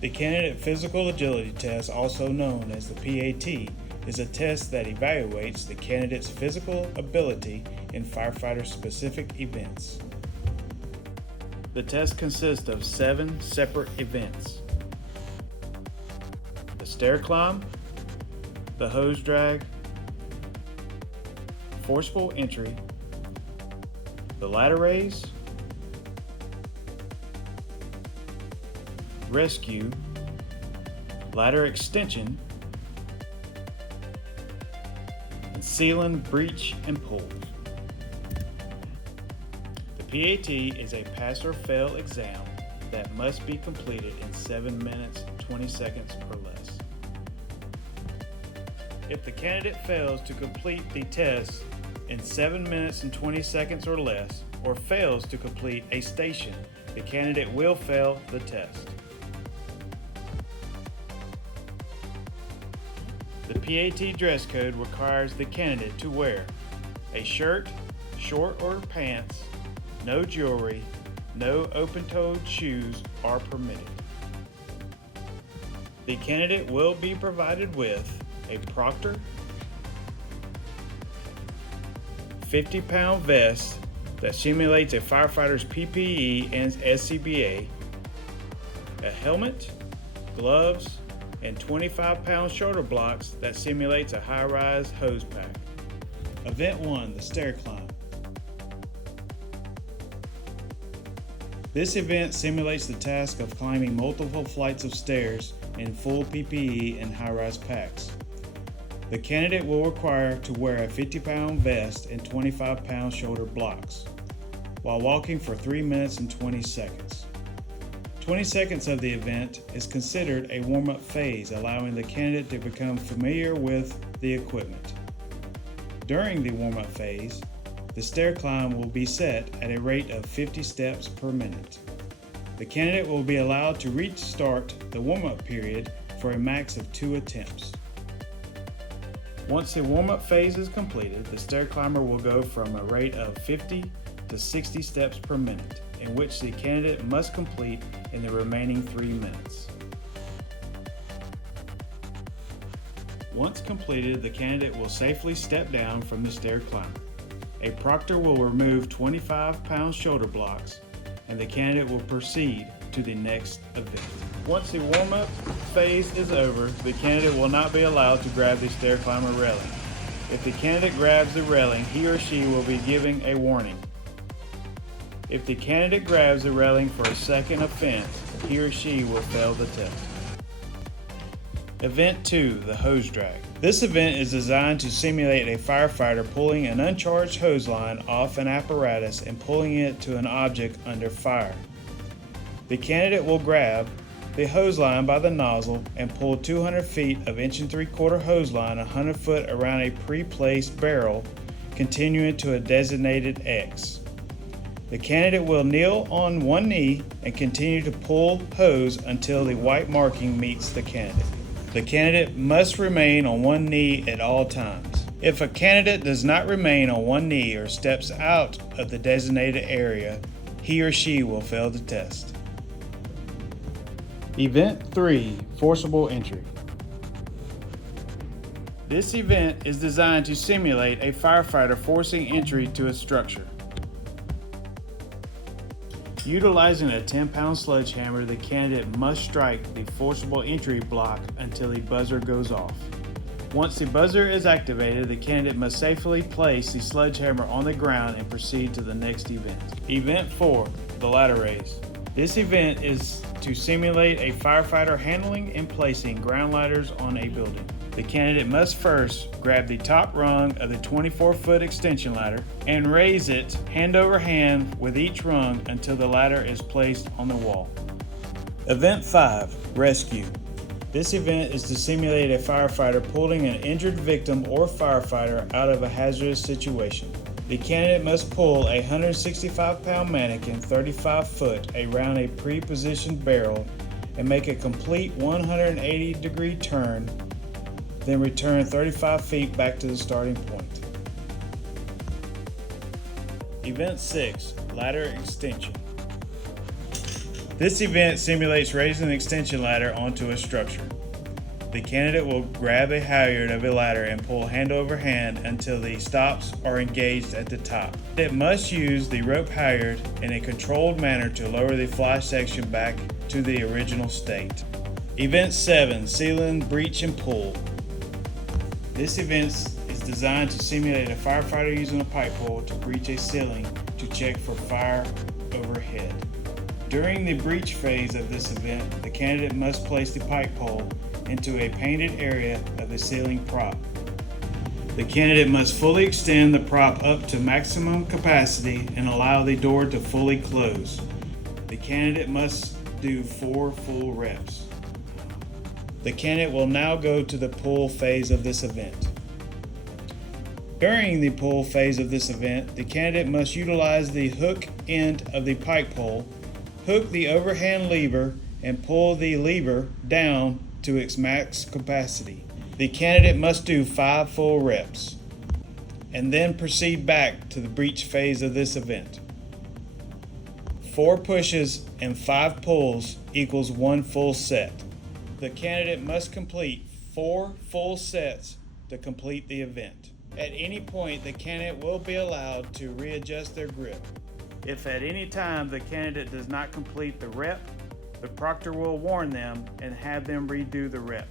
The Candidate Physical Agility Test, also known as the P.A.T, is a test that evaluates the candidate's physical ability in firefighter-specific events. The test consists of 7 separate events: the stair climb, the hose drag, forcible entry, the ladder raise, rescue, ladder extension, and ceiling breach and pull. The P.A.T is a pass or fail exam that must be completed in 7 minutes, 20 seconds or less. If the candidate fails to complete the test in 7 minutes and 20 seconds or less, or fails to complete a station, the candidate will fail the test. The P.A.T dress code requires the candidate to wear a shirt, short or pants, no jewelry, no open-toed shoes are permitted. The candidate will be provided with a proctor, 50-pound vest that simulates a firefighter's PPE and SCBA, a helmet, gloves, and 25-pound shoulder blocks that simulates a high-rise hose pack. Event 1, the stair climb. This event simulates the task of climbing multiple flights of stairs in full PPE and high-rise packs. The candidate will require to wear a 50-pound vest and 25-pound shoulder blocks while walking for 3 minutes and 20 seconds. 20 seconds of the event is considered a warm-up phase, allowing the candidate to become familiar with the equipment. During the warm-up phase, the stair climb will be set at a rate of 50 steps per minute. The candidate will be allowed to restart the warm-up period for a max of 2 attempts. Once the warm-up phase is completed, the stair climber will go from a rate of 50 to 60 steps per minute, in which the candidate must complete in the remaining 3 minutes. Once completed, the candidate will safely step down from the stair climber. A proctor will remove 25-pound shoulder blocks, and the candidate will proceed to the next event. Once the warm-up phase is over, the candidate will not be allowed to grab the stair climber railing. If the candidate grabs the railing, he or she will be given a warning. If the candidate grabs the railing for a second offense, he or she will fail the test. Event 2, the hose drag. This event is designed to simulate a firefighter pulling an uncharged hose line off an apparatus and pulling it to an object under fire. The candidate will grab the hose line by the nozzle and pull 200 feet of 1 3/4 hose line 100 foot around a pre-placed barrel, continuing to a designated X. The candidate will kneel on one knee and continue to pull hose until the white marking meets the candidate. The candidate must remain on one knee at all times. If a candidate does not remain on one knee or steps out of the designated area, he or she will fail the test. Event 3, forcible entry. This event is designed to simulate a firefighter forcing entry to a structure. Utilizing a 10-pound sledgehammer, the candidate must strike the forcible entry block until the buzzer goes off. Once the buzzer is activated, the candidate must safely place the sledgehammer on the ground and proceed to the next event. Event 4, the ladder raise. This event is to simulate a firefighter handling and placing ground ladders on a building. The candidate must first grab the top rung of the 24-foot extension ladder and raise it hand over hand with each rung until the ladder is placed on the wall. Event 5, rescue. This event is to simulate a firefighter pulling an injured victim or firefighter out of a hazardous situation. The candidate must pull a 165-pound mannequin 35 foot around a pre-positioned barrel and make a complete 180-degree turn, then return 35 feet back to the starting point. Event 6, ladder extension. This event simulates raising an extension ladder onto a structure. The candidate will grab a halyard of a ladder and pull hand over hand until the stops are engaged at the top. It must use the rope halyard in a controlled manner to lower the fly section back to the original state. Event 7, Ceiling Breach and Pull. This event is designed to simulate a firefighter using a pipe pole to breach a ceiling to check for fire overhead. During the breach phase of this event, the candidate must place the pipe pole into a painted area of the ceiling prop. The candidate must fully extend the prop up to maximum capacity and allow the door to fully close. The candidate must do 4 full reps. The candidate will now go to the pull phase of this event. During the pull phase of this event, the candidate must utilize the hook end of the pipe pole, hook the overhand lever, and pull the lever down to its max capacity. The candidate must do 5 full reps and then proceed back to the breach phase of this event. 4 pushes and 5 pulls equals 1 full set. The candidate must complete 4 full sets to complete the event. At any point, the candidate will be allowed to readjust their grip. If at any time the candidate does not complete the rep, the proctor will warn them and have them redo the rep.